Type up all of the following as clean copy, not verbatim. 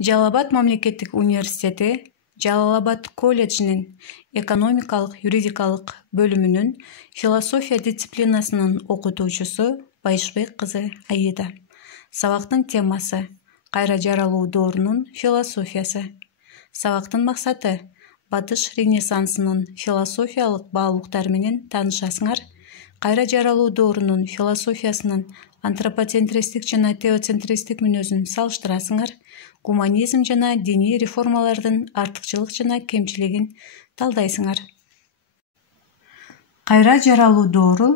Жалал-Абад мамлекеттик университети Жалал-Абад колледжинин экономикалык юридикалык бөлүмүнүн философия дисциплинасынын окутуучусу Байышбек кызы Аида. Сабактын темасы кайра жаралуу доорунун философиясы. Сабактын максаты Батыш Ренессансынын философиялык баалуулуктары менен таанышасыңар, кайра жаралуу доорунун философиясынын антропоцентристик жана теоцентристик мүнөзүн салыштырасыңар, гуманизм жана диний реформалардын артыкчылык жана кемчилигин талдайсыңар. Кайра жаралуу доору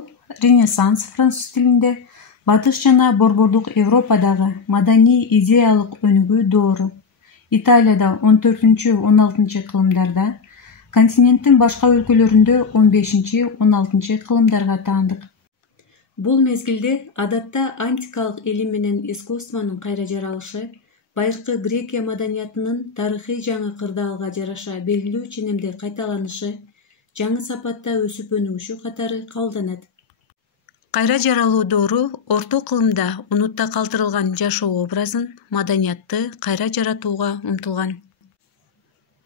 Ренессанс француз тилинде Батыш жана Борбордук Европадагы маданий идеялык өнүгүү доору. Италияда 14-16 кылымдарда, континенттин башка өлкөлөрүндө 15-16 кылымдарга таандык. Бул мезгилде адатта антикалык илим менен искусствонун кайра жаралышы, байыркы Грекия маданиятынын тарыхый жаңы кырдаалга жараша белгилүү ченемде кайталанышы, жаңы сапатта өсүп өнүгүшү катары кабылданат. Кайра жаралуу доору орто кылымда унутта калтырылган жашоо образын, маданиятты кайра жаратууга умтулган.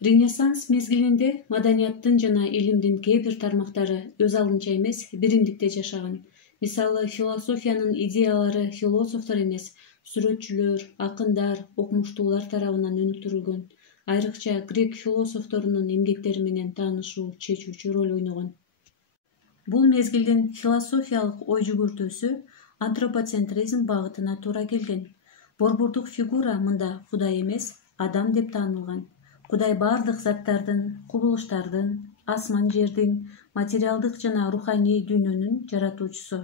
Ренессанс мезгилинде маданияттын жана илимдин кээ бир тармактары өз алдынча эмес, биримдикте жашаган. Мисалы, философиянын идеялары философтор эмес, сүрөтчүлөр, акындар, окумуштуулар тарабынан өнүктүрүлгөн. Айрыкча грек философторунун эмгектери менен таанышуу чечүүчү роль ойногон. Бул мезгилдин философиялык ой жүгүртүүсү антропоцентризм багытына туура келген. Борбордук фигура мында Кудай эмес, адам деп таанылган. Кудай бардык заттардын, кубулуштардын, асман жердин, материалдык жана руханий дүйнөнүн жаратуучусу.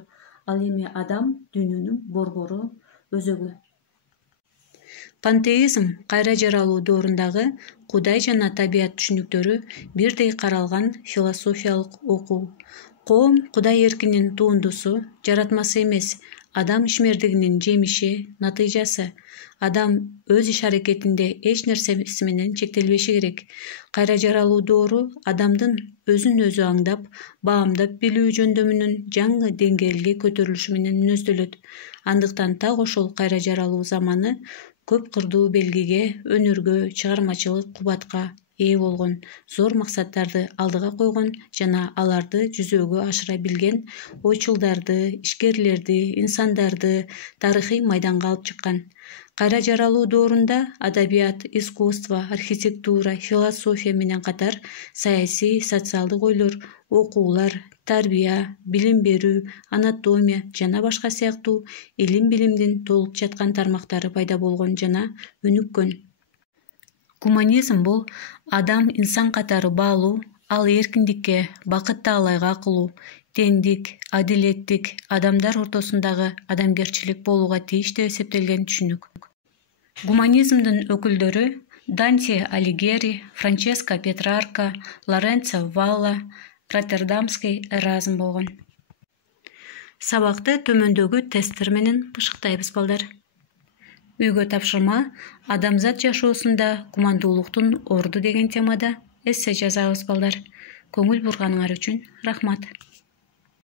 Ал эми адам дүйнөнүн борбору, өзөгү. Пантеизм кайра жаралуу доорундагы Кудай жана табият түшүнүктөрү бирдей каралган философиялык окуу. Коом Кудай эркинин туындусу, жаратмасы эмес, адам ишмердигинин жемиши, натыйжасы. Адам өз иш-аракетинде эч нерсеси менен чектелбеши керек. Кайра жаралуу доору адамдын өзүн өзү аңдап, баамдап билүү жөндөмүнүн жаңы деңгээлге көтөрүлүшү менен мүнөздөлөт. Андыктан так ошол кайра жаралуу заманы көп кырдуу белгиге, өнөргө, чыгармачылык кубатка ээ болгон, зор максаттарды алдыга койгон жана аларды жүзөөгө ашыра билген ойчулдарды, ишкерлерди, инсандарды тарыхый майданга алып чыккан. Кайра жаралуу доорунда адабият, искусство, архитектура, философия менен катар саясий, социалдык ойлор, окуулар, тарбия, билим берүү, анатомия жана башка сыяктуу илим-билимдин толуп жаткан тармактары пайда болгон жана өнүккөн. Гуманизм бул адам инсан катары баалуу, ал эркиндикке, бакыт таалайга кылуу, теңдик, адилеттик, адамдар ортосундагы адамгерчилик болууга тийиш деп эсептелген түшүнүк. Гуманизмдин өкүлдөрү Данте Алигьери, Франческо Петрарка, Лоренцо Валла, Роттердамский Эразм болгон. Сабакты төмөндөгү тесттер менен бышыктайбыз балдар. Үйгө тапшырма адамзат жашоосунда кумандуулуктун орду деген темада эссе жазабыз балдар. Көңүл бурганыңар үчүн рахмат.